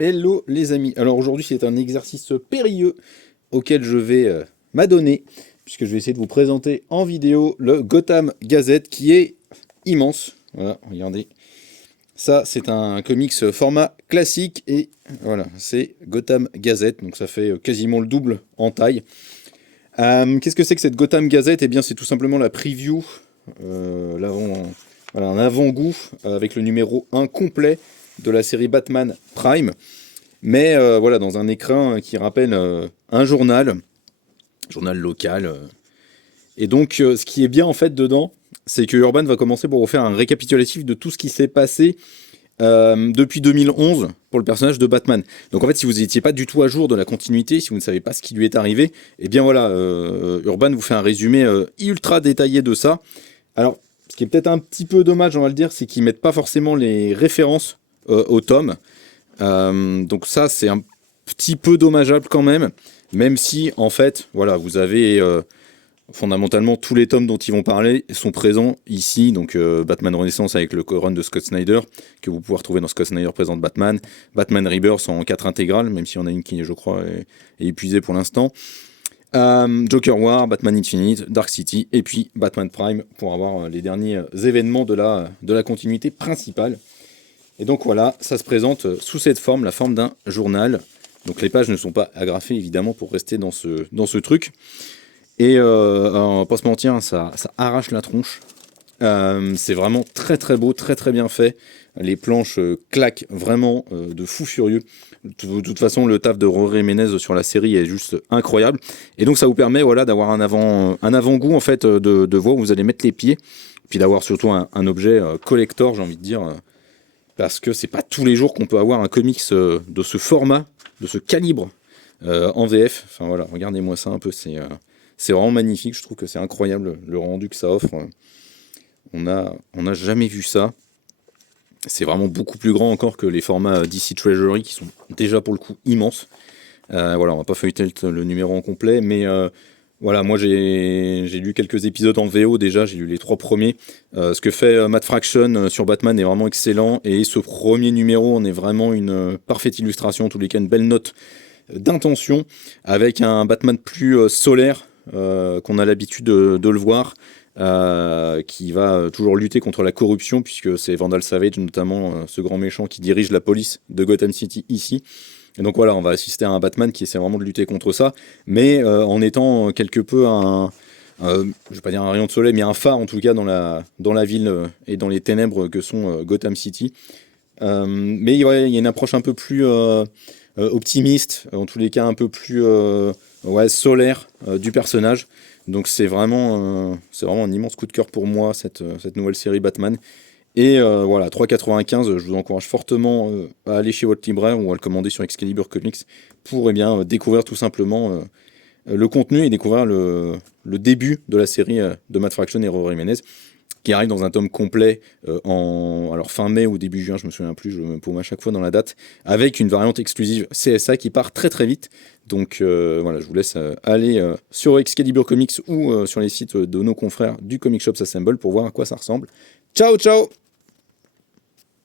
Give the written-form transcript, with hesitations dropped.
Hello les amis, alors aujourd'hui c'est un exercice périlleux auquel je vais m'adonner, puisque je vais essayer de vous présenter en vidéo le Gotham Gazette qui est immense. Voilà, regardez. Ça c'est un comics format classique et voilà, c'est Gotham Gazette, donc ça fait quasiment le double en taille. Qu'est-ce que c'est que cette Gotham Gazette? Eh bien c'est tout simplement la preview, voilà, un avant-goût avec le numéro 1 complet de la série Batman Prime. Mais voilà, dans un écrin qui rappelle un journal local. Et donc, ce qui est bien en fait dedans, c'est que Urban va commencer pour vous faire un récapitulatif de tout ce qui s'est passé depuis 2011 pour le personnage de Batman. Donc en fait, si vous n'étiez pas du tout à jour de la continuité, si vous ne savez pas ce qui lui est arrivé, eh bien voilà, Urban vous fait un résumé ultra détaillé de ça. Alors, ce qui est peut-être un petit peu dommage, on va le dire, c'est qu'ils mettent pas forcément les références au tome. Donc ça, c'est un petit peu dommageable quand même si en fait, voilà, vous avez fondamentalement tous les tomes dont ils vont parler sont présents ici. Donc Batman Renaissance avec le run de Scott Snyder que vous pouvez retrouver dans Scott Snyder présente Batman, Batman Rebirth en 4 intégrales, même s'il y en a une qui, je crois, est épuisée pour l'instant. Joker War, Batman Infinite, Dark City et puis Batman Prime pour avoir les derniers événements de la continuité principale. Et donc voilà, ça se présente sous cette forme, la forme d'un journal. Donc les pages ne sont pas agrafées évidemment pour rester dans ce truc. Et on va pas se mentir, ça arrache la tronche. C'est vraiment très très beau, très très bien fait. Les planches claquent vraiment de fou furieux. De toute façon, le taf de Rory Menez sur la série est juste incroyable. Et donc ça vous permet voilà, d'avoir un avant-goût en fait, de voir où vous allez mettre les pieds. Puis d'avoir surtout un objet collector, j'ai envie de dire. Parce que c'est pas tous les jours qu'on peut avoir un comics de ce format, de ce calibre en VF. Enfin voilà, regardez-moi ça un peu, c'est vraiment magnifique. Je trouve que c'est incroyable le rendu que ça offre. On a jamais vu ça. C'est vraiment beaucoup plus grand encore que les formats DC Treasury qui sont déjà pour le coup immenses. Voilà, on va pas feuilleter le numéro en complet, mais voilà, moi j'ai lu quelques épisodes en VO déjà, j'ai lu les 3 premiers. Ce que fait Matt Fraction sur Batman est vraiment excellent, et ce premier numéro en est vraiment une parfaite illustration, en tous les cas une belle note d'intention, avec un Batman plus solaire qu'on a l'habitude de le voir, qui va toujours lutter contre la corruption, puisque c'est Vandal Savage notamment, ce grand méchant qui dirige la police de Gotham City ici. Et donc voilà, on va assister à un Batman qui essaie vraiment de lutter contre ça, mais en étant quelque peu je vais pas dire un rayon de soleil, mais un phare en tout cas dans la ville et dans les ténèbres que sont Gotham City. Mais ouais, il y a une approche un peu plus optimiste, en tous les cas un peu plus ouais, solaire du personnage. Donc c'est vraiment un immense coup de cœur pour moi, cette nouvelle série Batman. Et voilà, 3,95, je vous encourage fortement à aller chez votre libraire ou à le commander sur Excalibur Comics pour découvrir tout simplement le contenu et découvrir le début de la série de Matt Fraction et Rory Menez, qui arrive dans un tome complet alors fin mai ou début juin, je me souviens plus, je me paume à chaque fois dans la date, avec une variante exclusive CSA qui part très très vite. Donc voilà, je vous laisse aller sur Excalibur Comics ou sur les sites de nos confrères du Comic Shops Assemble pour voir à quoi ça ressemble. Ciao ciao!